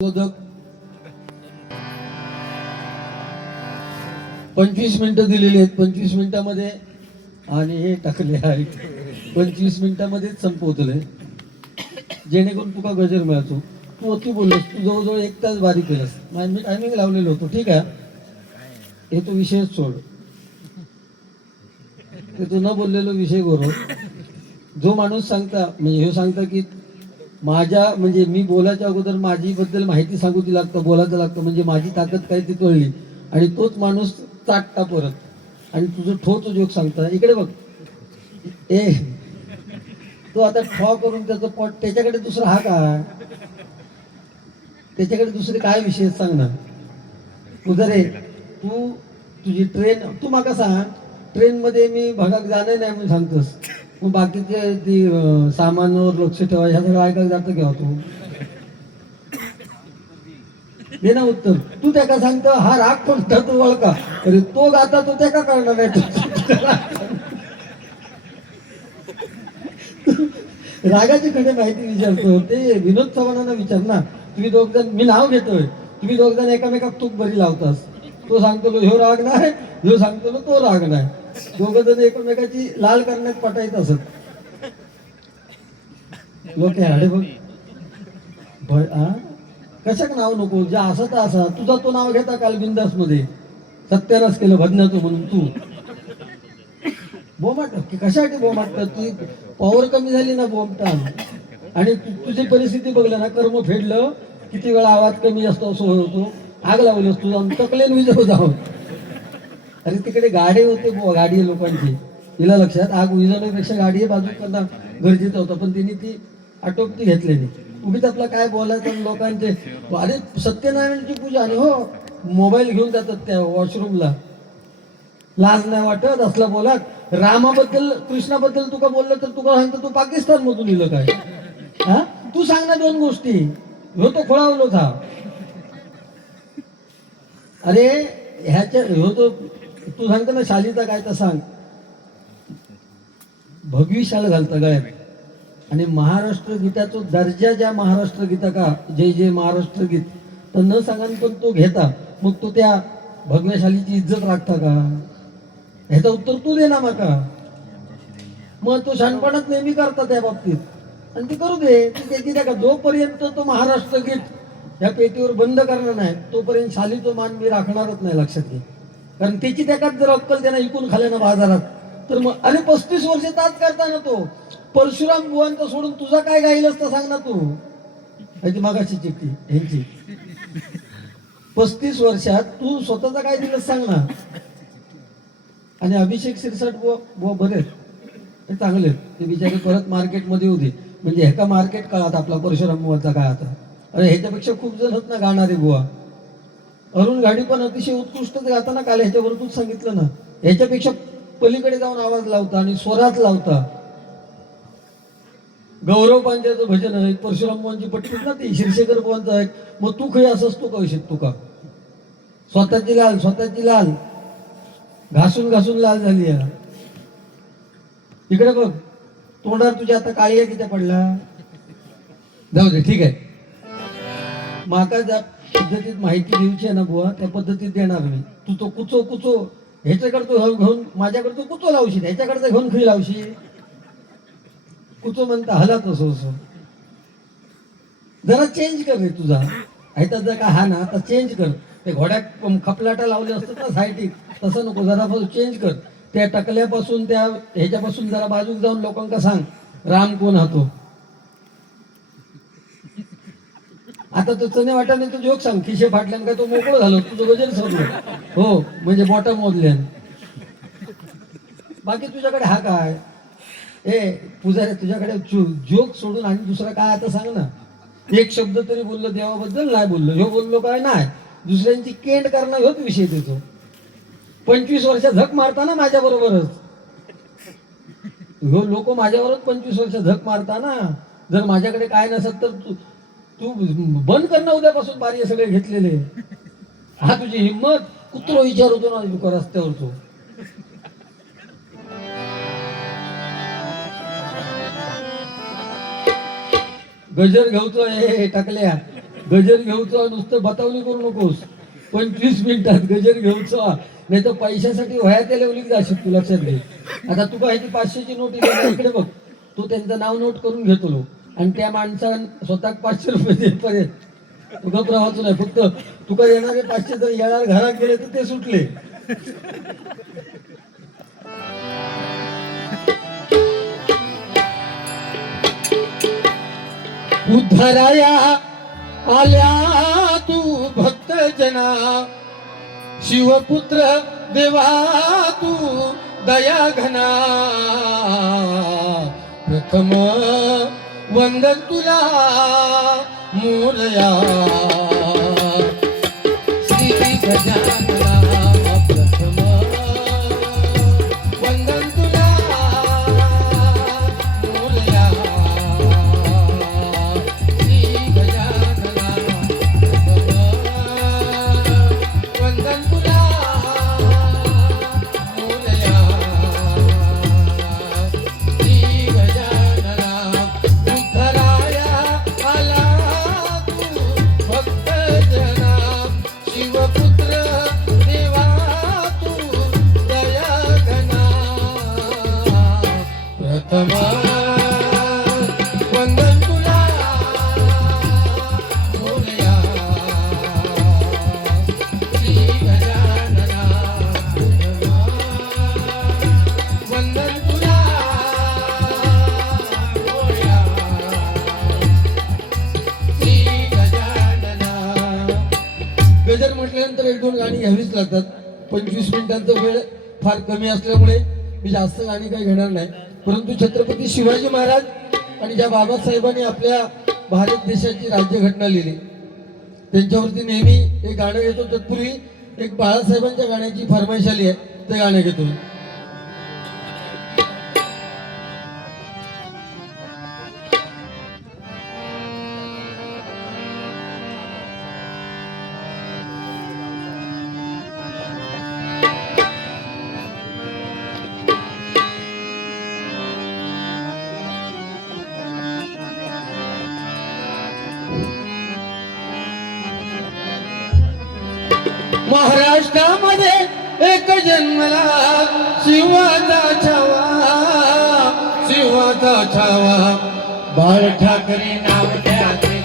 शोधक 25 मिनिटं दिलेली आहेत. 25 मिनिटामध्ये आणि हे टाकले आहे 25 मिनिटामध्येच संपवतले, जेणेकरून तुका गजर मिळतो. तू अति बोललोस, तू जवळजवळ 1 तास बारीक केलंस. मी टायमिंग लावलेलो होतो. ठीक आहे, हे तो विषय सोड, ते तू न बोललेलो विषय गौरव. जो माणूस सांगता म्हणजे हे सांगता की माझ्या म्हणजे मी बोलायच्या अगोदर माझी बद्दल माहिती सांगू ती लागतं, बोलायचं लागतं, म्हणजे माझी ताकद काय ती कळली, आणि तोच माणूस चाटता परत आणि तुझं ठोच जोक सांगता. इकडे बघ, ए तो आता ठॉ करून त्याचं पोट, त्याच्याकडे दुसरा हा काय, त्याच्याकडे दुसरे काय विषय सांग ना. तुझं रे, तू तुझी ट्रेन, तू माका सांग, ट्रेन मध्ये मी भगाक जाणार नाही म्हणून सांगतोस, मग बाकीचे ती सामानावर लक्ष ठेवा ह्या सगळं ऐकायला जातं केव्हा तू? दे ना उत्तर. तू त्याका सांगतो हा राग कोणता तू ओळखा, अरे तो गाता तो त्याका कळणार नाही. रागाची खडे माहिती विचारतो ते विनोद चव्हाणांना विचार ना. तुम्ही दोघ जण, मी नाव घेतोय, तुम्ही दोघ जण एकामेकात तूक बरी लावतास. तो सांगतो ह्यो राग नाही, ह्यो सांगतो तो राग नाही, दोघ जण एकमेकाची लाल करण्यात पटायत असत. लोक अरे बघ कशाक नाव नको, जे असा तर असा. तुझा तो नाव घेता काल बिंदास मध्ये सत्यानाश केलं भजनाचं म्हणून तू बोमाट. कशासाठी बोमाट? ती पॉवर कमी झाली ना बोमटा, आणि तुझी परिस्थिती बघलं ना, कर्म फेडलं, किती वेळा आवाज कमी जास्त असं होतो, आग लावली असतो, जाऊन तकलेन विजव जाऊन. अरे तिकडे गाडी होते, गाडी लोकांची, तिला लक्षात आग विजवण्यापेक्षा गाडी बाजू करणं गरजेचं होतं, पण तिने ती आटोपती घेतलेली. उगीच आपला काय बोलायचं लोकांचे. अरे सत्यनारायणची पूजा, आणि हो मोबाईल घेऊन जातात त्या वॉशरूमला, लाज नाही वाटत असला बोला. रामाबद्दल कृष्णाबद्दल तुका बोललं तर तुका सांगतो तू पाकिस्तान मधून लिहिलं काय. हा, तू सांग ना 2 गोष्टी. हो तो खोळावलोच हा. अरे ह्याच्या हो तो तू सांगतो ना शालीचा काय तर सांग, भगवी शाल घालता गळ्यात, आणि महाराष्ट्र गीताचा दर्जा ज्या महाराष्ट्र गीता का जय जय महाराष्ट्र गीत तर न सांगान पण तो घेता, मग तो त्या भगव्या शालीची इज्जत राखता का? ह्याचं उत्तर तू दे ना माका. मग तो शहाणपणात नेहमी करता त्या बाबतीत, आणि ते करू दे, त्याची त्या का जोपर्यंत तो महाराष्ट्र गीत या पेटीवर बंद करणार नाही तोपर्यंत शालीचा मान मी राखणारच नाही, लक्षात घे. कारण त्याची त्याच्यात जर अक्कल त्यांना इकून खाल्या ना बाजारात, तर मग अरे 35 वर्ष ताच करता ना तो परशुराम बुवांचा सोडून तुझा काय गाईल असता सांग ना तू. ह्याची मागाची चिठ्ठी ह्यांची 35 वर्षात तू स्वतःचा काय दिलं सांग ना. आणि अभिषेक शिरसाट बुवा बरे ते चांगले, ते बिचारे परत मार्केटमध्ये होते, म्हणजे ह्याका मार्केट काळात आपला परशुराम बुवाचा काय आता. अरे ह्याच्यापेक्षा खूप जण होत ना गाणारे बुवा. अरुण गाडी पण अतिशय उत्कृष्ट गाताना काल ह्याच्यावर तूच सांगितलं ना, ह्याच्यापेक्षा पलीकडे जाऊन आवाज लावता आणि स्वरात लावता. गौरव पांड्याचं भजन आहे, परशुराम बुवांची पट्टी ना ती शिरशेकर बुवांचं आहे. मग तू खय असंच तू करू शकतो का? स्वतःची लाल घासून घासून लाल झाली आहे. इकडे बघ, तोंडावर तुझ्या आता काळी किती पडला. जाऊ दे, ठीक आहे. माका ज्या पद्धतीत माहिती द्यायची आहे ना बुवा, त्या पद्धतीत देणार मी. तू तो कुचो ह्याच्याकडे तो घेऊन माझ्याकडे तो कुचो लावशील, ह्याच्याकडे घेऊन खी लावशील. कुचो म्हणता हलात असो असो, जरा चेंज कर रे तुझा. ह्याच्यात जर का हा ना आता चेंज कर. ते घोड्यात खपलाटा लावले असतात ना सायटिक, तसं नको, जरा चेंज कर. त्या टकल्यापासून त्या ह्याच्यापासून जरा बाजूक जाऊन लोकांना सांग राम कोण हातो. आता तो चणे वाटाने तो जोक सांग, खिशे फाटल्यान काय तो मोकळं झालो, तुझं वजन सोडलं. हो म्हणजे बोटा मोजल्यान. बाकी तुझ्याकडे हा काय, ए पुजारी तुझ्याकडे जोक सोडून आणि दुसरा काय आता सांग ना. एक शब्द तरी बोललो देवाबद्दल, नाही बोललो, ह्यो बोललो काय नाही. दुसऱ्यांची केंड करणं ह्योच विषय देतो. 25 वर्ष झक मारताना माझ्या बरोबरच ह्यो लोक माझ्यावरच 25 वर्ष झक मारताना. जर माझ्याकडे काय नसत तर तू तू बंद करणं उद्यापासून बारी सगळे घेतलेले. हा तुझी हिंमत, कुत्रो विचार होतो ना तुका रस्त्यावर तो. गजर घेऊतो हे टाकल्या गजर घेऊचा नुसतं बतावणी करू नकोस. 25 मिनिटात गजर घेऊचा, नाही तर पैशासाठी वह्या त्याला उलीक जाशील. तू लक्षात घे. आता तू काय ती 500ची नोट इकडे बघ, तू त्यांचं नाव नोट करून घेतो आणि त्या माणसानं स्वतः 500 रुपये देईपर्यंत तुका प्रवाहाचं नाही. फक्त तुका येणारे 500 जर येणार घरात गेले तर ते सुटले. उद्धराया आल्या तू भक्त जना, शिवपुत्र देवा तू दया घना. प्रथम वंदन तुला मोरया श्री गजानना. प्रथम वंदन तुला मोरया श्री गजानना. प्रथम वंदन तुला मोरया श्री गजानना. उद्धराया आला तू भक्त जना, शिवपुत्र देवा तू दया घना. प्रथम वंदन तुला मोरया श्री गजानना. प्रथम वंदन तुला मोरया श्री गजानना. गजर म्हटल्यानंतर 1-2 गाणी घ्यावीच लागतात. 25 मिनिटांचा वेळ फार कमी असल्यामुळे मी जास्त गाणी काही घेणार नाही. परंतु छत्रपती शिवाजी महाराज आणि ज्या बाबासाहेबांनी आपल्या भारत देशाची राज्यघटना लिहिली त्यांच्यावरती नेहमी एक गाणं घेतो. तत्पूर्वी एक बाळासाहेबांच्या गाण्याची फरमाईश आली आहे, ते गाणं घेतो. महाराष्ट्रामध्ये एक जन्मला शिवाचा छावा, शिवाचा छावा. बाळ ठाकरे नाव त्याचे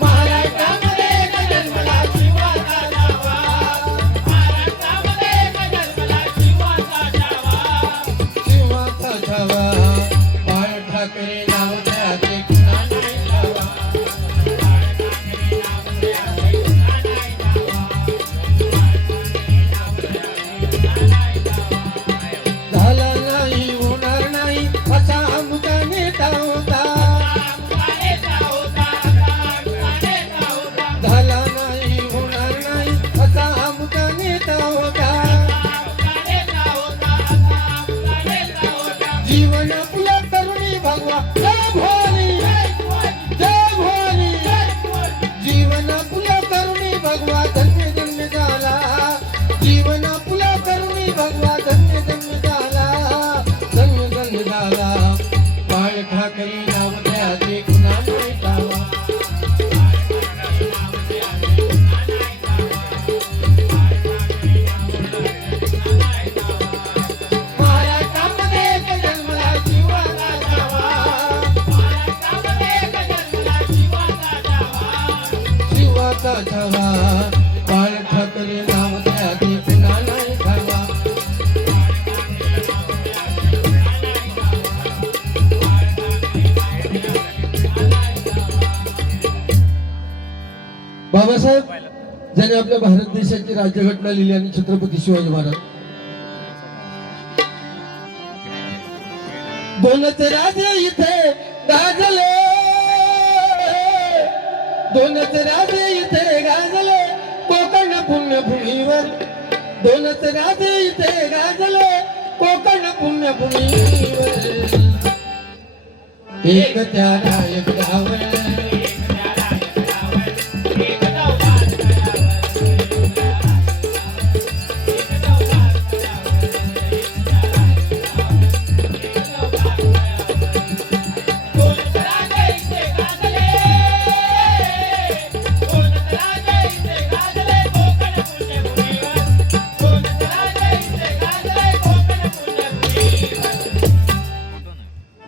महाराष्ट्रामध्ये एक जन्मला शिवाचा छावा, महाराष्ट्रामध्ये एक जन्मला शिवाचा छावा, शिवाचा छावा. बाळ ठाकरे नाव त्याचे कुणा नाही ठावा. झाला नाही होणार नाही असा आमचा नेता होता. झाला नाही होणार नाही असा आमचा नेता होता. जीवन आपल्या तरुणी भगवा जय भवानी, जय भवानी. जीवन आपल्या तरुणी भगवा धन्य धन्य झाला. जीवन आपल्या तरुणी भगवा धन्य धन्य झाला, धन्य धन्य झाला. बाळ ठाकरे नाव त्याचे कुणा नाही ठावा. महाराष्ट्रामध्ये एक जन्मला शिवाचा छावा, शिवाचा छावा. बाळ ठाकरे नाव त्याचे कुणा नाही ठावा. बाबासाहेब ज्याने आपल्या भारत देशाची राज्यघटना लिहिली आणि छत्रपती शिवाजी महाराज दोनच राजे इथे गाजले, दोनच राजे इथे गाजले कोकण पुण्यभूमीवर. दोनच राजे इथे गाजले कोकण पुण्यभूमीवर. एक त्या नायक गावर,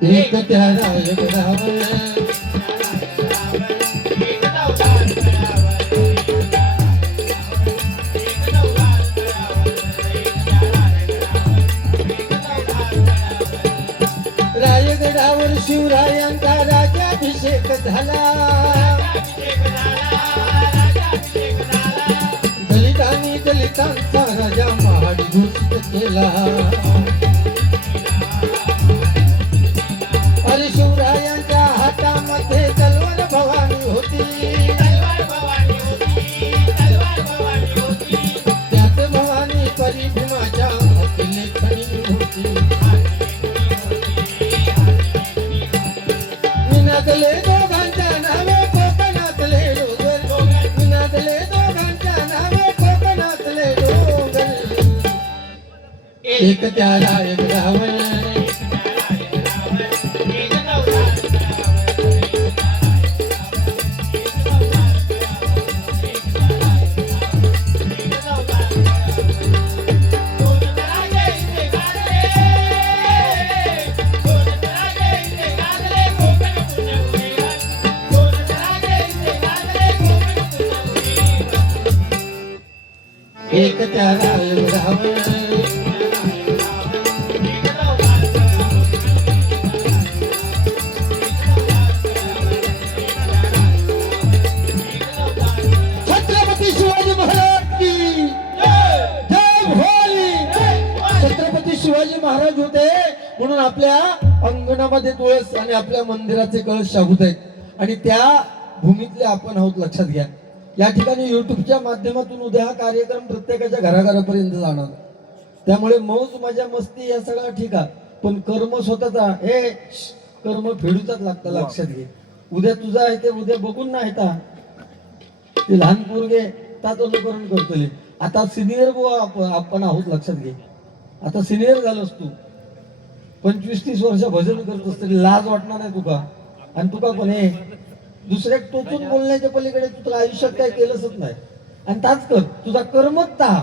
एक त्याला एक रावण रायगडावर शिवरायांचा राज्याभिषेक झाला दलितांनी दलितांचा राजा महाड घोषित केला अरे शिवरायांच्या हातामध्ये तलवार भवानी होती त्यात भवानी परी भीमाच्या लेखणी होती विनादले दोघांच्या नावे कोकणातले डोंगर विनादले दोघांच्या नावे कोकणातले डोंगर एक त्याला एक रावण एक त्याला एक रावण छत्रपती शिवाजी महाराज की जय भोली छत्रपती शिवाजी महाराज होते म्हणून आपल्या अंगणामध्ये तुळस आणि आपल्या मंदिराचे कळस शाबूत आहेत आणि त्या भूमीतले आपण आहोत लक्षात घ्या या ठिकाणी युट्यूबच्या माध्यमातून उद्या हा कार्यक्रम प्रत्येकाच्या घराघरापर्यंत जाणार त्यामुळे मौज मजा मस्ती या सगळा ठीक आहे पण कर्म स्वतःचा हे कर्म फेडूचाच लागतं लक्षात घे उद्या तुझा आहे ते उद्या बघून नाही ते लहान पोरगे त्यात अनुकरण करतले आता सिनियर आपण आहोत लक्षात घे आता सिनियर झालोस तू 25-30 वर्ष भजन करत असते लाज वाटणार नाही तुका आणि तुका पण हे दुसऱ्या टोचून बोलण्याच्या पलीकडे तुझं आयुष्यात काय केलंच नाही आणि ताच कर तुझा कर्मच ता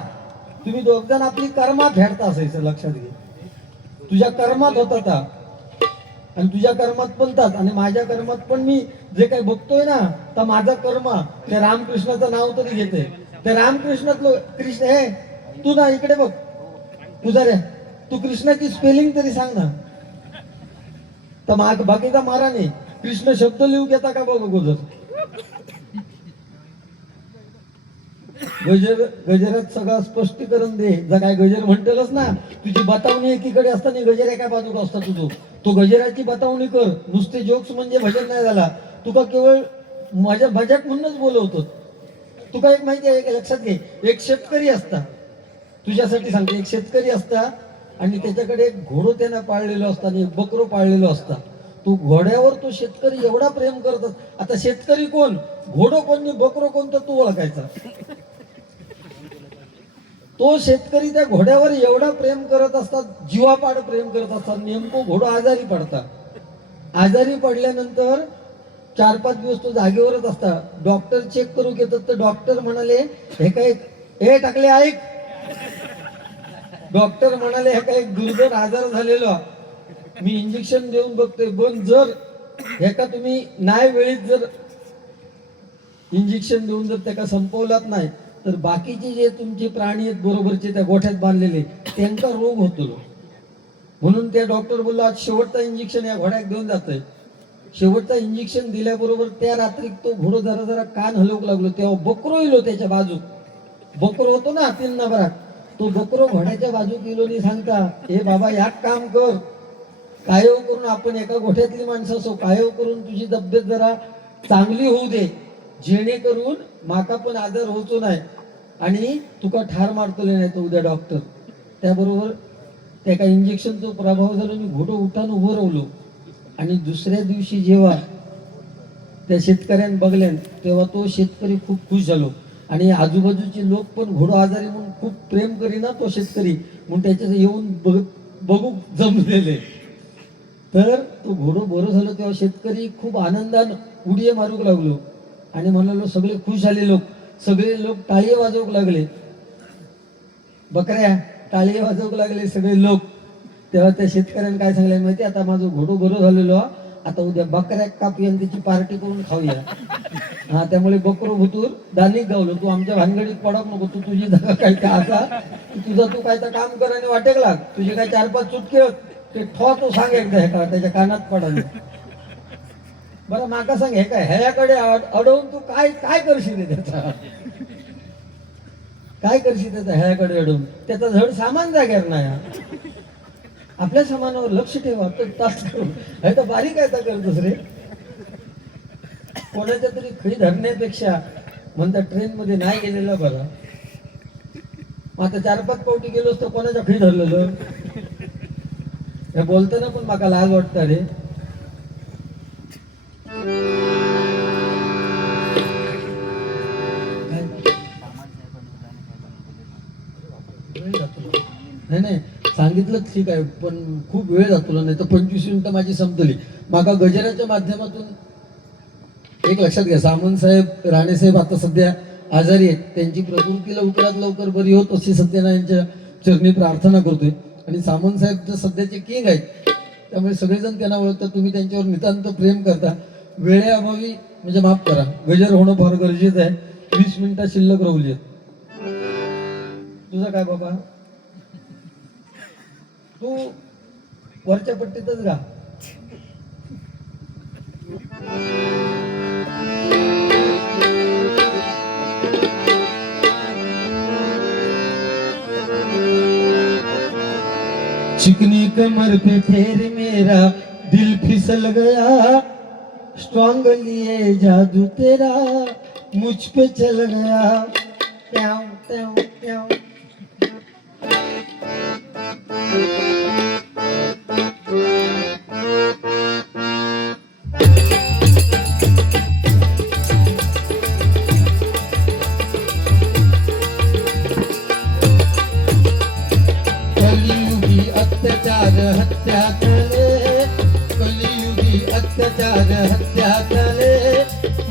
तुम्ही दोघजण आपली कर्मा फेडता असायचं लक्षात घे तुझ्या कर्मात होता ता आणि तुझ्या कर्मात पण ताच आणि माझ्या कर्मात पण मी जे काही बघतोय ना तर माझा कर्म त्या रामकृष्णाचं नाव तरी घेते त्या रामकृष्णातलं कृष्ण हे तू ना इकडे बघ तुझा रे तू कृष्णाची स्पेलिंग तरी सांग ना तर बाकीचा मारा नाही कृष्ण शब्द लिहू घेता का बघ अगोदर गजरात सगळं स्पष्टीकरण दे जर काय गजर म्हणतेलच ना तुझी बतावणी एकीकडे असताना गजर एका बाजूला असता तुझं तो गजराची बतावणी कर नुसते जोक्स म्हणजे भजन नाही झाला तुका केवळ मजाक म्हणूनच बोलवतो तुका एक माहिती आहे लक्षात घे एक शेतकरी असता तुझ्यासाठी सांगते एक शेतकरी असता आणि त्याच्याकडे एक घोडो त्यानं पाळलेलो असता आणि एक बकरो पाळलेलो असता तो घोड्यावर तो शेतकरी एवढा प्रेम करतात आता शेतकरी कोण घोडो कोण बकरो कोण तर तू ओळखायचा तो शेतकरी त्या घोड्यावर एवढा प्रेम करत असतात जीवापाड प्रेम करत असतात नेमकं घोडो आजारी पडतात आजारी पडल्यानंतर 4-5 दिवस तो जागेवरच असता डॉक्टर चेक करू घेतात तर डॉक्टर म्हणाले हे काय हे टाकले ऐक डॉक्टर म्हणाले हे काय दुर्धर आजार झालेला मी इंजेक्शन देऊन बघतोय पण जर एका तुम्ही नाही वेळीत जर इंजेक्शन देऊन जर त्याला संपवलात नाही तर बाकीचे जे तुमचे प्राणी आहेत बरोबरचे त्या गोठ्यात बांधलेले त्यांचा रोग होतो म्हणून त्या डॉक्टर बोलला आज शेवटचा इंजेक्शन या घोड्यात देऊन जातोय शेवटचा इंजेक्शन दिल्याबरोबर त्या रात्री तो घोडो जरा जरा कान हलवू लागलो तेव्हा बकरो इलो त्याच्या बाजू बकरो होतो ना 3 नंबरात तो बकरो घोड्याच्या बाजू किलोनी सांगता हे बाबा याक काम कर कायव करून आपण एका गोठ्यातली माणसं असो कायव करून तुझी तब्येत जरा चांगली होऊ दे जेणेकरून माका पण आजार होतो नाही आणि तुका ठार मारतले नाही तो उद्या डॉक्टर त्याबरोबर त्या इंजेक्शनचा प्रभाव झाला मी घोडो उठान उभं राहिलो आणि दुसऱ्या दिवशी जेव्हा त्या शेतकऱ्यानं बघल्यान तेव्हा तो शेतकरी खूप खुश झालो आणि आजूबाजूचे लोक पण घोडो आजारी म्हणून खूप प्रेम करीना तो शेतकरी म्हणून त्याच्या येऊन बघू जमलेले तर तो घोडो बरं झालं तेव्हा शेतकरी खूप आनंदानं उडी मारूक लागलो आणि म्हणालो सगळे खुश झाले लोक सगळे लोक टाळी वाजवू लागले बकऱ्या टाळी वाजवू लागले सगळे लोक तेव्हा त्या शेतकऱ्यांनी काय सांगलं माहिती, आता माझं घोडं बरं झालेलो हा, आता उद्या बकऱ्या कापूया आणि त्याची पार्टी करून खाऊया. हा, त्यामुळे बकरो भुतूर दानिक गावलो, तू आमच्या भानगडीत पडक नको, तू तुझी जागा काय का असा तुझं तू काय तर काम कर आणि वाटेक लाग, तुझे काय 4-5 चुटके होत ते ठो तो सांग एकदा हे का त्याच्या कानात पडाल. बरं माका सांग, हे काय ह्याकडे अडवून तू काय काय करशील त्याचा, काय करशील त्याचा ह्याकडे अडवून, त्याचा धड सामान जाग्यावर नाही. आपल्या सामानावर लक्ष ठेवा, तर तास करून हे तर बारीक आहे तर करतोस रे. कोणाच्या तरी खळी धरण्यापेक्षा म्हणता ट्रेन मध्ये नाही गेलेलं बरं. आता 4-5 पावटी गेलोस तर कोणाच्या खळी धरलेलं हे बोलताना पण माका लाज वाटतं रे. नाही नाही सांगितलं ठीक आहे, पण खूप वेळ जातो, नाही तर 25 मिनिटं माझी संपली. माका गजराच्या माध्यमातून एक लक्षात घ्या, सामंत साहेब, राणे साहेब आता सध्या आजारी आहेत, त्यांची प्रकृती लवकरात लवकर बरी होत अशी सत्यनारायणच्या चरणी प्रार्थना करतोय. आणि सामंत साहेब तर सध्याचे किंग आहेत, त्यामुळे सगळेजण त्यांना ओळखतात, तुम्ही त्यांच्यावर नितांत प्रेम करता. वेळेअभावी म्हणजे माफ करा, गजर होणं फार गरजेचं आहे. 20 मिनिटं शिल्लक राहुली आहेत. तुझं काय बाबा, तू वरच्या पट्टीतच गा. चिकनी कमर पे फेर मेरा दिल फिसल गया, स्ट्रॉन्ग लिए जादू तेरा मुझ पे चल गया. ट्याव ट्याव ट्याव. कलियुगी अत्याचार हत्या तले, कलियुगी अत्याचार हत्या तले,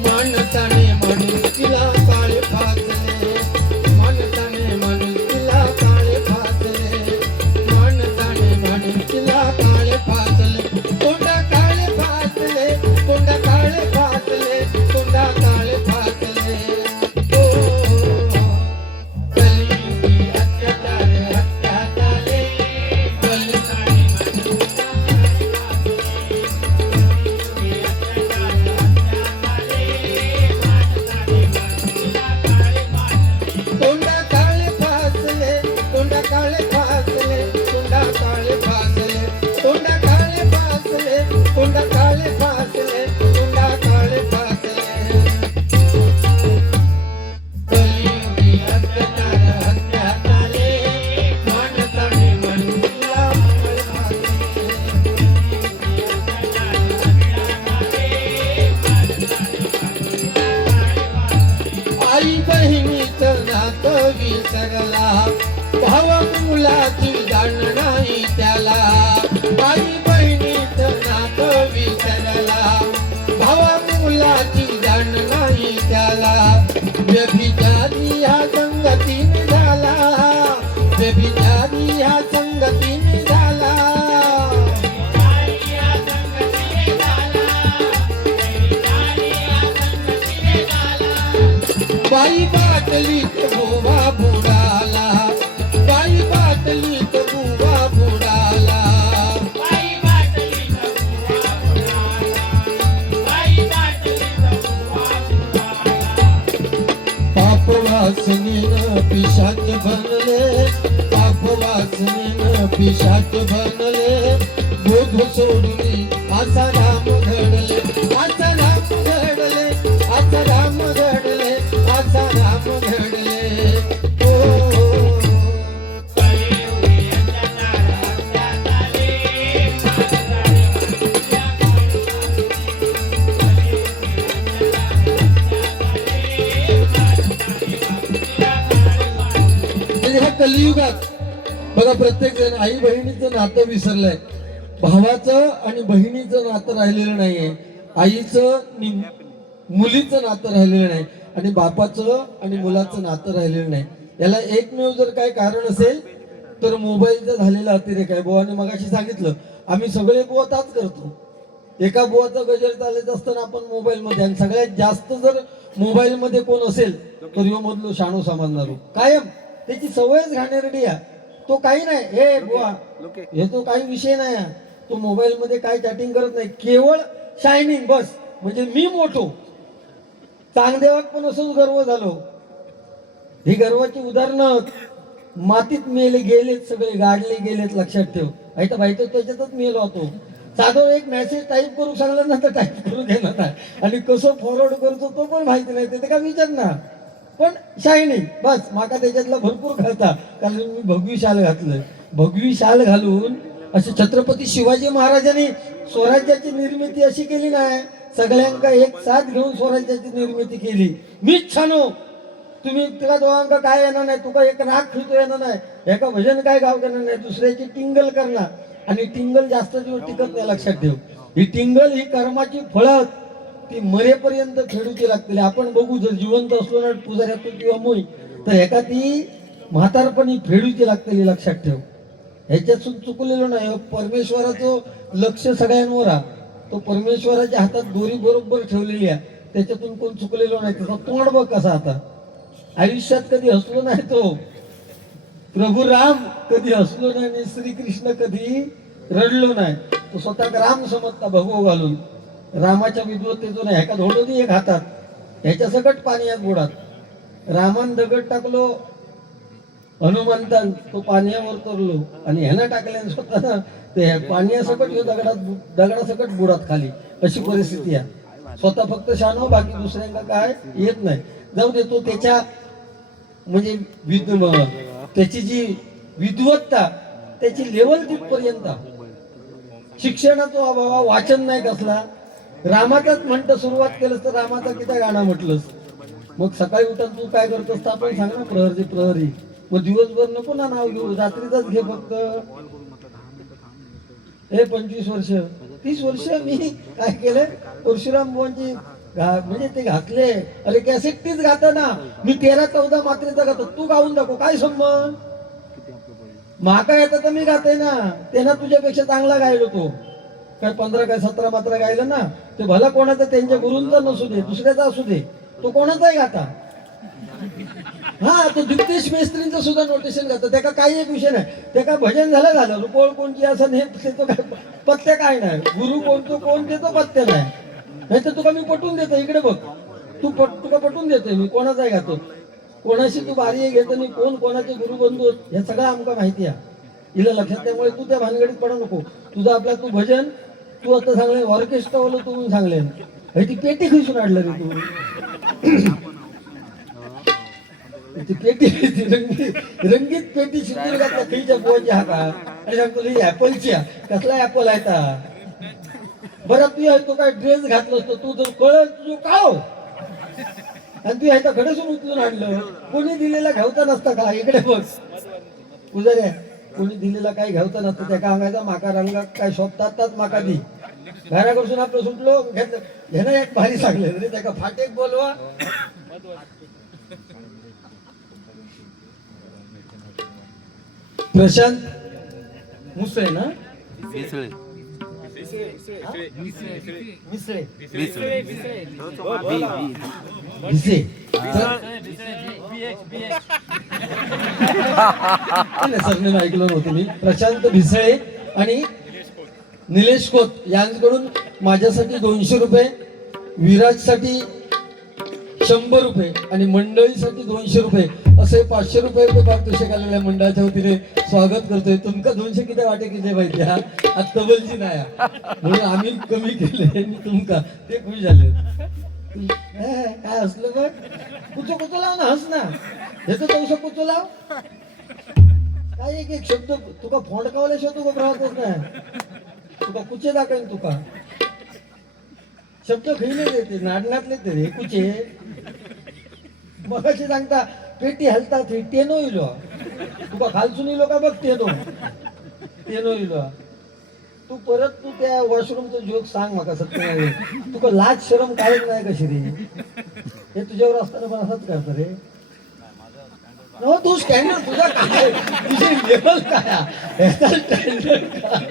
माणसाने माणुसकीला काळे फासले, माणसाने माणुसकीला काळे फासले, माणसाने माणुसकीला काळे फासले, कोंडा काळे फासले, कोंडा काळे फासले, कोंडा काळे फासले. कलियुगी अत्याचार हत्या तले, कलियुगी तोंडा काळे फासले, तोंडा काळे फासले, तोंडा काळे फासले, तोंडा काळे फासले, तोंडा काळे फासले, तोंडा काळे फासले. कलियुगी अत्याचार हत्या झाले, माणसाने मनुष्याला काळे फासले. आई बहिणीचं नातं विसरला, भावा मुलाची जाण नाही त्याला. आई बहिणीचं नातं विसरला, भावा मुलाची जाण नाही त्याला. व्यभिचारी ह्या संगतीने झाला, व्यभिचारी ह्या संगतीने झाला. बाई बाटलीत बुवा बुडाला, बाई बाटलीत बुवा बुडाला. पाप वासनेनं पिशाच बनले, पाप वासनेनं पिशाच बनले. बोध सोडून असा राम घडले, असा राम घडले, असा राम घडले, असा राम घडले. ह्या कलियुगात बघा, प्रत्येक जण आई बहिणीचं नातं विसरलंय, भावाचं आणि बहिणीचं नातं राहिलेलं नाहीये, आईचं मुलीचं नातं राहिलेलं नाही, आणि बापाचं आणि मुलाचं नातं राहिलेलं नाही. याला एकमेव जर काय कारण असेल तर मोबाईलचा झालेला अतिरेक आहे. बुवाने मगाशी सांगितलं, आम्ही सगळे बुवा ताच करतो. एका बुवाचा गजर चालत असताना आपण मोबाईलमध्ये, आणि सगळ्यात जास्त जर मोबाईलमध्ये कोण असेल तर यो मधलो शाणू समजणार कायम. त्याची सवयच घाणेरडी आहे. तो काही नाही, हे बुवा हे तो काही विषय नाही आहे. तो मोबाईलमध्ये काय चॅटिंग करत नाही, केवळ शायनिंग बस. म्हणजे मी मोठो चांगदेवाक पण असंच गर्व झालो. ही गर्वाची उदाहरणं मातीत मेले गेलेत, सगळे गाडले गेलेत. लक्षात ठेव. तर भाई तो त्याच्यातच मेलो होतो. साधं एक मेसेज टाईप करू सांगलं ना तर टाईप करू देणार नाही, आणि कसं फॉरवर्ड करतो तो पण माहिती नाही. ते काय विचारणार. पण शायनिंग बस. माका त्याच्यातला भरपूर घालता, कारण मी भगवी शाल घातलं. भगवी शाल घालून असे छत्रपती शिवाजी महाराजांनी स्वराज्याची निर्मिती अशी केली नाही. सगळ्यांका एक साथ घेऊन स्वराज्याची निर्मिती केली. मीच छानो, तुम्ही तुला दोघांका काय येणार नाही, तुका एक राग खिळतो येणार नाही, एका भजन काय गाव करणार नाही, दुसऱ्याची टिंगल करणार. आणि टिंगल जास्त दिवस टिकत नाही. लक्षात ठेव. ही टिंगल ही कर्माची फळं ती मरेपर्यंत फेडूची लागतील. आपण बघू, जर जिवंत असलो ना पुजाऱ्यातून किंवा मोई, तर एका ती म्हातारपणी फेडूची लागतील. लक्षात ठेव. ह्याच्यातून चुकलेलो नाही. परमेश्वराचं लक्ष सगळ्यांवर आहे. तो परमेश्वराच्या हातात दोरी बरोबर ठेवलेली आहे. त्याच्यातून कोण चुकलेलो नाही. त्याचा तोंड बघ कसा. आता आयुष्यात कधी हसलो नाही तो प्रभू राम, कधी हसलो नाही. आणि श्रीकृष्ण कधी रडलो नाही. तो स्वतः राम समजता भगवो घालून. रामाच्या विद्वत्तेतून ह्याका धोडो एक हातात, ह्याच्या सकट पाण्यात बुडात. रामान दगड टाकलो हनुमंतान, तो पाण्यावर तरलो, आणि ह्यानं टाकल्याने स्वतः ते पाण्यासकट दगडासकट बुडात खाली. अशी परिस्थिती आहे. स्वतः फक्त शानो, बाकी दुसऱ्यांना काय येत नाही. जाऊ दे. तो त्याच्या म्हणजे त्याची जी विद्वत्ता, त्याची लेवल तिथपर्यंत. शिक्षणाचा अभाव, वाचन नाही कसला. रामाचाच म्हणतं सुरुवात केलंस तर रामाचा किती गाणं म्हटलंस. मग सकाळी उठून तू काय करतोस तर आपण सांग ना, प्रहरी प्रहरी. मग दिवसभर नको ना नाव घेऊ, रात्रीचाच घे फक्त. हे 25 वर्ष 30 वर्ष मी काय केलंय, परशुराम बुवांची म्हणजे ते घातले. अरे कॅसेट तीच गाता ना. मी 13-14 मात्रेचा गातो, तू गाऊन दाखव. काय संबंध. माका येतं तर मी गाते ना. त्यांना तुझ्यापेक्षा चांगला गायलो तो. काय 15 काय 17 मात्रा गायलं ना. ते भला कोणाचा, त्यांच्या गुरूंचा नसू दे, दुसऱ्याचा असू दे, तो कोणाचाही गाता. हा, तो दिप्तेश मेस्त्रींचं सुद्धा नोटेशन गातं. त्याका काही एक विषय नाही. त्याका भजन झालं रुपवळ कोणची असं हे तो काय पत्ते काय नाही. गुरु कोणतो कोण देतो पत्ते नाही. नाही तर तुका मी पटवून देतो. इकडे बघ, तुका पटवून देतोय मी कोणाचाही गातो. कोणाशी तू बारी घेत नाही, कोण कोणाचे गुरुबंधू, हे सगळं आमका माहिती आहे. हिला लक्षात. त्यामुळे तू त्या भानगडीत पडू नको. तुझा आपला तू भजन, तू आता सांगले ऑर्केस्ट्रावाला तू म्हणून सांगले. ती पेटी खिसून आणलं रे तू. ती पेटी रंगीत पेटी शिंदूर घातला खिच्या बोच्या हातात. आणि सांगतो ही ऍपलची कसला ऍपल आहे ता. बरं तू तो काय ड्रेस घातला असतो, तू जर कळत तुझं काव, आणि तू ह्याचा घडसून उचलून आणलं. कोणी दिलेला घ्यावता नसता का. इकडे बघ पुजाऱ्या, कोणी दिलेला काही घ्यावता नसतं. त्या कांगायचा माका रंगा काय शोभतात माका दी. घराकडसून आपलं सुटलो घेतलं. ह्यानं एक भारी सांगले रे, त्या फाटेक बोलवा. प्रशांत मुसळे ना, मिसळे सरनेम ऐकलं नव्हतं मी. प्रशांत भिसळे आणि निलेश खोत यांच्याकडून माझ्यासाठी 200 रुपये, विराजसाठी 100 रुपये आणि मंडळीसाठी 200 रुपये असे 500 रुपये पारितोषिक आलेल्या मंडळाच्या वतीने स्वागत करतोय. तुमका 200 किती वाटे किती पाहिजे. हा तबलची नाही म्हणून आम्ही कमी केले. तुमका ते खुश झाले. काय असलं बघ, कुचो कुचो लाव ना, हस ना. ह्याचं तवस कुचो लाव. काय एक एक शब्द तुका फोंडकावल्याशिवाय तुका राहतच नाही. तुका कुचे दाखवेन. तुका शब्द खैले देते नाडनातले ते कुचे. मगाशी सांगता पेटी हलता टेनो इलो. तुका खालसून इलो का बघ टेनो इलो. तू परत तू त्या वॉशरूमचा जोक सांग माका. सत्य तुका लाज शरम काहीच नाही कशी रे. हे तुझ्यावर असताना पण असंच करत रे. हो तू स्टँडर्ड तुझा काय, तुझी लेवल काय, ह्याचा स्टँडर्ड काय,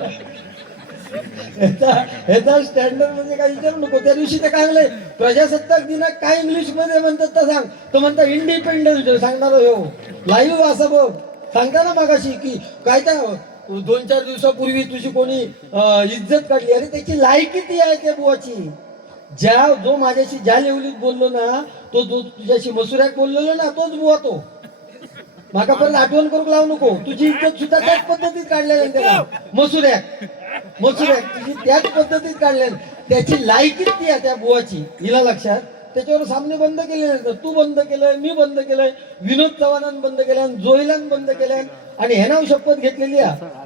ह्याचा स्टँडर्ड म्हणजे काय विचारू नको. त्या दिवशी ते काय म्हणलंय, प्रजासत्ताक दिनात काय इंग्लिश मध्ये म्हणतात तर सांग. तो म्हणता इंडिपेंडन्स डे सांगणार हो लाईव्ह असं बघ. सांगता ना मागाशी की काय त्या 2-4 दिवसापूर्वी तुझी कोणी इज्जत काढली. अरे त्याची लायकी ती आहे त्या बुवाची. जो माझ्याशी ज्या लेवलीत बोललो ना, तो जो तुझ्याशी मसुऱ्यात बोललेलो ना, तोच बुवा तो. माका परत आठवण करू लावू नको. तुझी इज्जत सुद्धा त्याच पद्धतीत काढलेली त्याला. मसुऱ्यात तुझी त्याच पद्धतीत काढलेली. त्याची लायकीच ती आहे त्या बुवाची. हिला लक्षात. त्याच्यावर सामने बंद केले. तू बंद केलंय, मी बंद केलंय, विनोद चव्हाणानं बंद केलंय, जोहिलान बंद केलंय. आणि ह्यानं शपथ घेतलेली आहे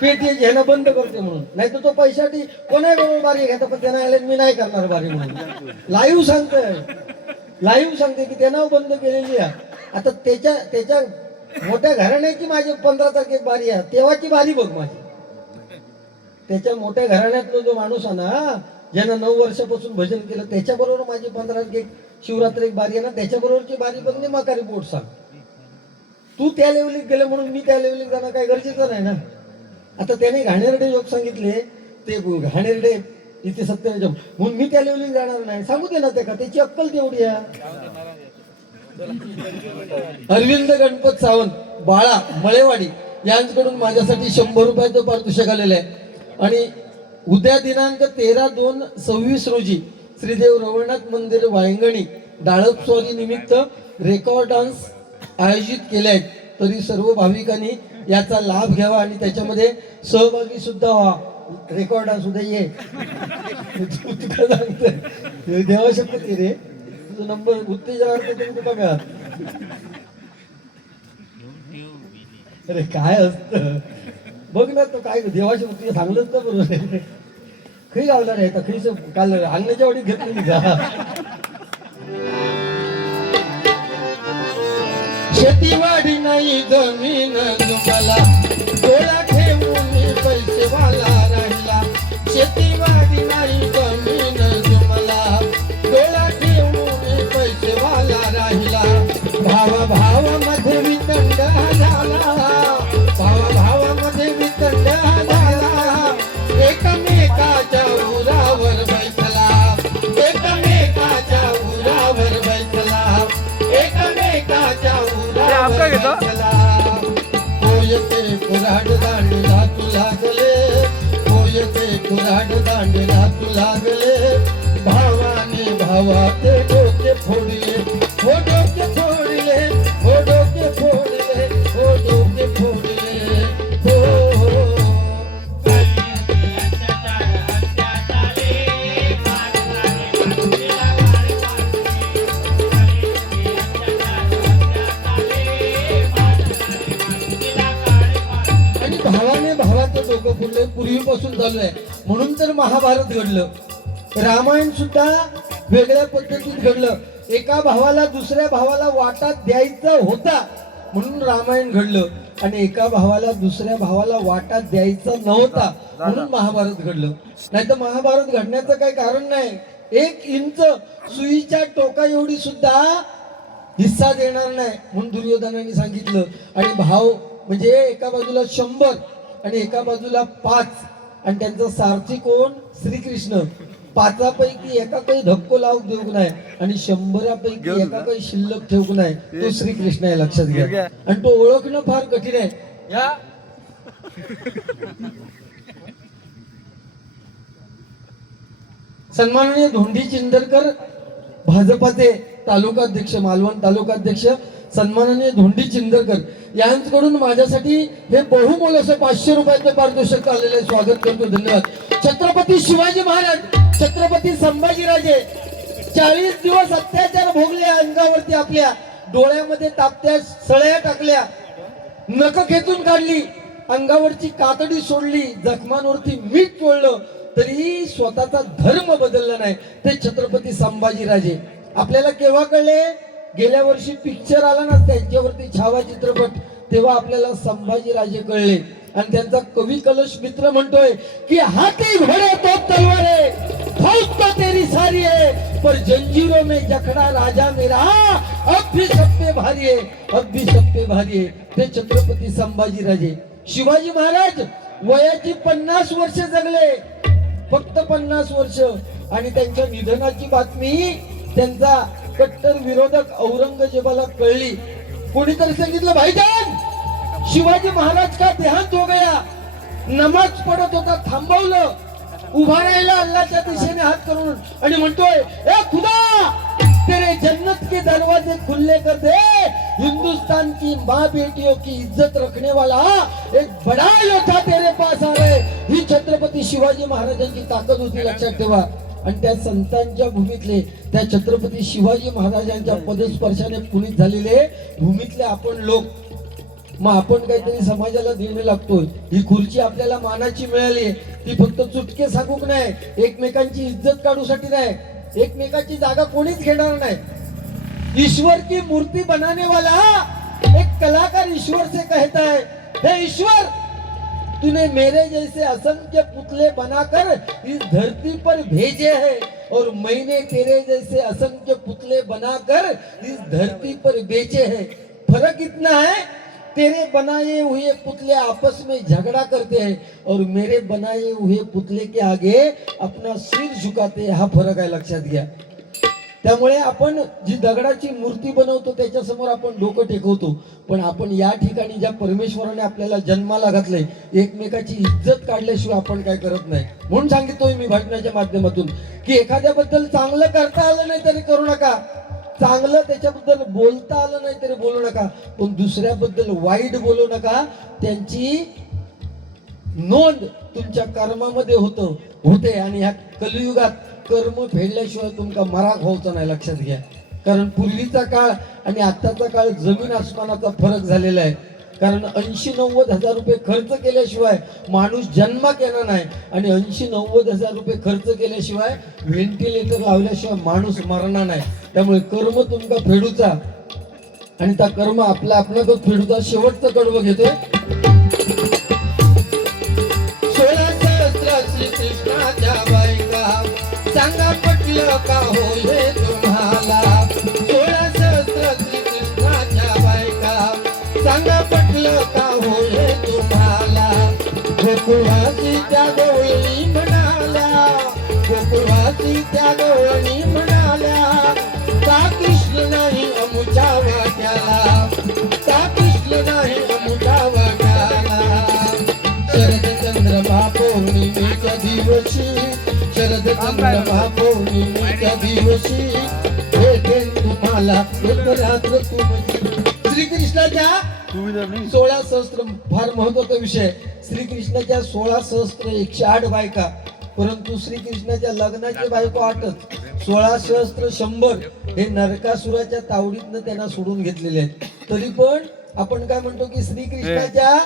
पेटी ह्यानं बंद करते म्हणून. नाही तर तो पैशासाठी कोणाही बरोबर बारी घ्यायचा, पण त्यांना आले मी नाही करणार बारी म्हणून. लाईव्ह सांगते की त्यानं बंद केलेली आहे. आता त्याच्या मोठ्या घराण्याची माझी 15 तारखेत बारी आहे. तेव्हाची बारी बघ माझी. त्याच्या मोठ्या घराण्यातला जो माणूस आहे ना, ज्यानं 9 वर्षापासून भजन केलं, त्याच्याबरोबर माझी 15 तारखे शिवरात्री एक बारी आहे ना, त्याच्याबरोबरची बारी बघणे मका रिपोर्ट सांग. तू त्या लेवलीत गेले म्हणून मी त्या लेवलीत जाणं काय गरजेचं नाही ना. आता त्याने घाणेरडे योग सांगितले, ते घाणेरडे इथे सत्यजम म्हणून मी त्या लेवलीत जाणार नाही. सांगू दे ना ते का, त्याची अक्कल तेवढी आहे. अरविंद गणपत सावंत, बाळा मळेवाडी यांच्याकडून माझ्यासाठी 100 रुपयाचं पारितोषिक आलेलं आहे. आणि उद्या दिनांक 13/2/26 रोजी श्रीदेव रवळनाथ मंदिर वायंगणी डाळप स्वारी निमित्त रेकॉर्ड डान्स आयोजित केले आहेत. तरी सर्व भाविकांनी याचा लाभ घ्यावा आणि त्याच्यामध्ये सहभागी सुद्धा व्हा. रेकॉर्ड डान्स सुद्धा ये तुला सांगतोय देवा शपथ रे. तुझा नंबर उत्तेजनार्थ तुम्ही कुठं मिळाल. अरे काय असतं बघ ना, तो काय देवाच्या मुक्ती सांगलंच ना बरोबर आहे. खरी गावला रे आता खरीच काल अंगण्याच्या वडीत घेतलेली का. शेतीवाडी नाही जमीन तुम्हाला, डोळा ठेवून पैसेवाला राहिला. शेतीवाडी नाही जमीन तुम्हाला, डोळा ठेवून पैसेवाला राहिला. भावामध्ये वितंड झाला, भावामध्ये वितंड झाला. एकमेकाच्या उरावर बैठला, एकमेकाच्या उरावर बैठला, एकमेकाच्या उरावर बैठला. होयते कुऱ्हाड दांडीला तू लागले, होयते कुऱ्हाड दांडीला तू लागले. भावाने भावाचे डोके फोडले, हो डोके फोडले, हो डोके फोडले, हो डोके फोडले. हो आणि भावाने भावाचं डोकं फोडले पूर्वीपासून चालू आहे. म्हणून तर महाभारत घडलं. रामायण सुद्धा वेगळ्या पद्धतीत घडलं. एका भावाला दुसऱ्या भावाला वाटा द्यायचा होता म्हणून रामायण घडलं, आणि एका भावाला दुसऱ्या भावाला वाटा द्यायचा नव्हता म्हणून महाभारत घडलं. नाही तर महाभारत घडण्याचं काही कारण नाही. 1 इंच सुईच्या टोका एवढी सुद्धा हिस्सा देणार नाही म्हणून दुर्योधनाने सांगितलं. आणि भाव म्हणजे एका बाजूला 100 आणि एका बाजूला 5, आणि त्यांचा सारथी कोण, श्रीकृष्ण. 5पैकी एका काही धक्को लावू देऊ नाही आणि 100पैकी एका काही शिल्लक ठेवू नाही. तो श्रीकृष्ण आहे, लक्षात घ्या. आणि तो ओळखणं फार कठीण आहे. या सन्माननीय धोंडी चिंदरकर भाजपाचे तालुकाध्यक्ष, मालवण तालुकाध्यक्ष सन्माननीय धोंडी चिंदरकर यांच्याकडून माझ्यासाठी हे बहुमोल असं 500 रुपयाचं पारितोषिक आलेलं आहे. स्वागत करतो, धन्यवाद. छत्रपती शिवाजी महाराज, छत्रपती संभाजीराजे 40 दिवस अत्याचार भोगले अंगावरती. आपल्या डोळ्यामध्ये तापत्या सळ्या टाकल्या, नख खेचून काढली, अंगावरची कातडी सोडली, जखमांवरती मीठ चोळलं, तरी स्वतःचा धर्म बदलला नाही. ते छत्रपती संभाजीराजे. आपल्याला केव्हा कळले, गेल्या वर्षी पिक्चर आला ना त्यांच्यावरती छावा चित्रपट, तेव्हा आपल्याला संभाजीराजे कळले. आणि त्यांचा कवी कलश मित्र म्हणतोय की हाती घोडे तो तलवारे, मौत तो तेरी सारी है, पर जंजीरों में जकड़ा राजा मेरा अब भी सब पे भारी है, अब भी सब पे भारी है. ते छत्रपती संभाजी राजे. शिवाजी महाराज वयाची 50 वर्ष जगले, फक्त 50 वर्ष. आणि त्यांच्या निधनाची बातमी त्यांचा कट्टर विरोधक औरंगजेबाला कळली. कोणीतरी सांगितलं, भाईजान शिवाजी महाराज का देहांत हो गया. नमाज पडत होता, थांबवलं, उभा राहिला अल्लाहच्या दिशेने हात करून आणि म्हणतोय, ए खुदा तेरे जन्नत के दरवाजे खुले कर दे. हिंदुस्तान की माँ बेटियों की इज्जत रखने वाला एक बड़ा योद्धा तेरे पास आ रहे. ही छत्रपती शिवाजी महाराजांची ताकद होती, लक्षात ठेवा. आणि त्या संतांच्या भूमीतले, त्या छत्रपती शिवाजी महाराजांच्या पदस्पर्शाने पुनीत झालेले भूमीतले आपण लोक. मग आपण काहीतरी समाजाला देणं लागतोय. ही खुर्ची आपल्याला मानाची मिळाली, ती फक्त चुटके सांगूक नाही, एकमेकांची इज्जत काढूसाठी नाही, एकमेकांची जागा कोणीच घेणार नाही. ईश्वर की मूर्ति बनाने वाला एक कलाकार ईश्वर से कहता है, हे ईश्वर तूने मेरे जैसे असंख्य पुतले बनाकर इस धरती पर भेजे हैं और मैंने तेरे जैसे असंख्य पुतले बनाकर इस धरती पर बेचे हैं. फर्क इतना है, तेरे बनाए हुए पुतले आपस में झगड़ा करते हैं और मेरे बनाए हुए पुतले के आगे अपना सिर झुकाते हैं. हा फरक आहे, लक्षात घ्या. त्यामुळे आपण जी दगडाची मूर्ती बनवतो त्याच्या समोर आपण डोकं टेकवतो, पण आपण या ठिकाणी ज्या परमेश्वराने आपल्याला जन्माला घातलंय, एकमेकाची इज्जत काढल्याशिवाय आपण काय करत नाही. म्हणून सांगितलोय मी भाषणाच्या माध्यमातून की एखाद्याबद्दल चांगलं करता आलं नाही तरी करू नका, चांगलं त्याच्याबद्दल बोलता आलं नाही तरी बोलू नका, पण दुसऱ्याबद्दल वाईट बोलू नका. त्यांची नोंद तुमच्या कर्मामध्ये होते आणि ह्या कलियुगात कर्म फेडल्याशिवाय तुमका मराक व्हायचं नाही, लक्षात घ्या. कारण पूर्वीचा काळ आणि आत्ताचा काळ जमीन आसमानाचा फरक झालेला आहे. कारण 80-90 हजार रुपये खर्च केल्याशिवाय माणूस जन्मात येणार नाही आणि 80-90 हजार रुपये खर्च केल्याशिवाय व्हेंटिलेटर लावल्याशिवाय माणूस मरणार नाही. त्यामुळे कर्म तुमका फेडूचा आणि त्या कर्म आपला आपल्याकडे फेडूचा. शेवटचं कडवं घेतोय. 16 सहस्र श्रीकृष्णाच्या बायका सांगा पटलं का होय तुम्हाला. 16 सहस्र श्रीकृष्णाच्या बायका सांगा पटलं का होय तुम्हाला. गोकुळवासी त्या गवळणी म्हणाल्या, गोकुळवासी त्या गवळणी म्हणाल्या, का कृष्ण नाही अमुच्या वाट्याला, का कृष्ण नाही अमुच्या वाट्याला. शरद चंद्रमा पौर्णिमेच्या दिवशी, शरद चंद्रमा पौर्णिमेच्या दिवशी भेटेन तुम्हाला एक रात्र तुमची. श्रीकृष्णाच्या 16 सहस्त्र फार महत्वाचा विषय. श्रीकृष्णाच्या 16 सहस्त्र 108 बायका, परंतु श्रीकृष्णाच्या लग्नाचे बायको 8च. 16 सहस्त्र 100 हे नरकासुराच्या तावडीतनं त्यांना सोडून घेतलेले आहेत. तरी पण आपण काय म्हणतो की श्रीकृष्णाच्या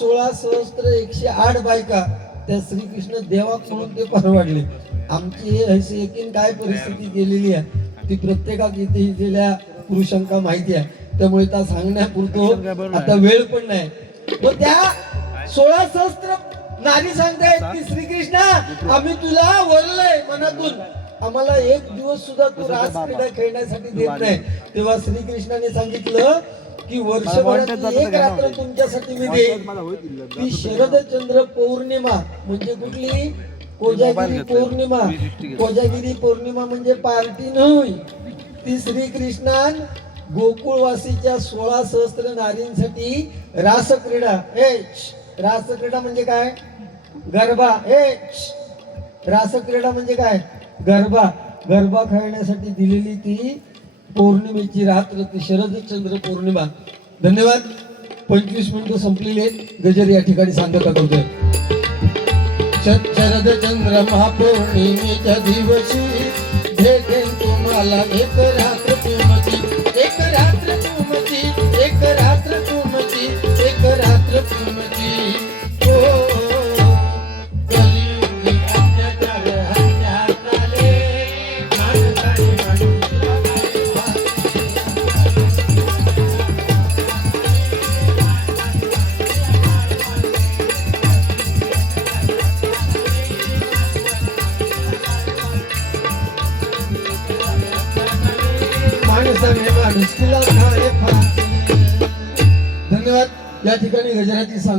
16 सहस्त्र 108 बायका, त्या श्रीकृष्ण देवाक म्हणून ते परवाडले. आमची अशी एकीन काय परिस्थिती केलेली आहे ती प्रत्येकाक इथे गेलेल्या पुरुषांका माहिती आहे. त्यामुळे त्या सांगण्यापुरतो आता वेळ पण नाही. पण त्या 16 सहस्त्र नारी सांगतायत की श्रीकृष्णा आम्ही तुला वरलंय मनातून, आम्हाला एक दिवस सुद्धा तू रासक्रीडा खेळण्यासाठी देत नाही. तेव्हा श्रीकृष्णाने सांगितलं की वर्षभरात एक रात्र तुमच्यासाठी मी देईन. ती शरदचंद्र पौर्णिमा म्हणजे कुठली? कोजागिरी पौर्णिमा. कोजागिरी पौर्णिमा म्हणजे पार्टी नाही, ती श्रीकृष्णान गोकुळवासीच्या 16 सहस्त्र नारींसाठी रासक्रीडा. रासक्रीडा म्हणजे काय? गरबा. रासक्रीडा म्हणजे काय? गरबा. गरबा खेळण्यासाठी दिलेली ती पौर्णिमेची रात्र, ती शरदचंद्र पौर्णिमा. धन्यवाद. 25 मिनिटं संपलेली आहेत. गजर या ठिकाणी सांगता करतोय. शरदचंद्र महापौर्णिमेच्या दिवशी भेटेन तुम्हाला एक रात्र तुमची, एक रात्र तुमची, एक रात्र तुमची, एक रात्र तुमची. सगळे माणूस तुला खाय फासे. धन्यवाद. या ठिकाणी गजराची सांग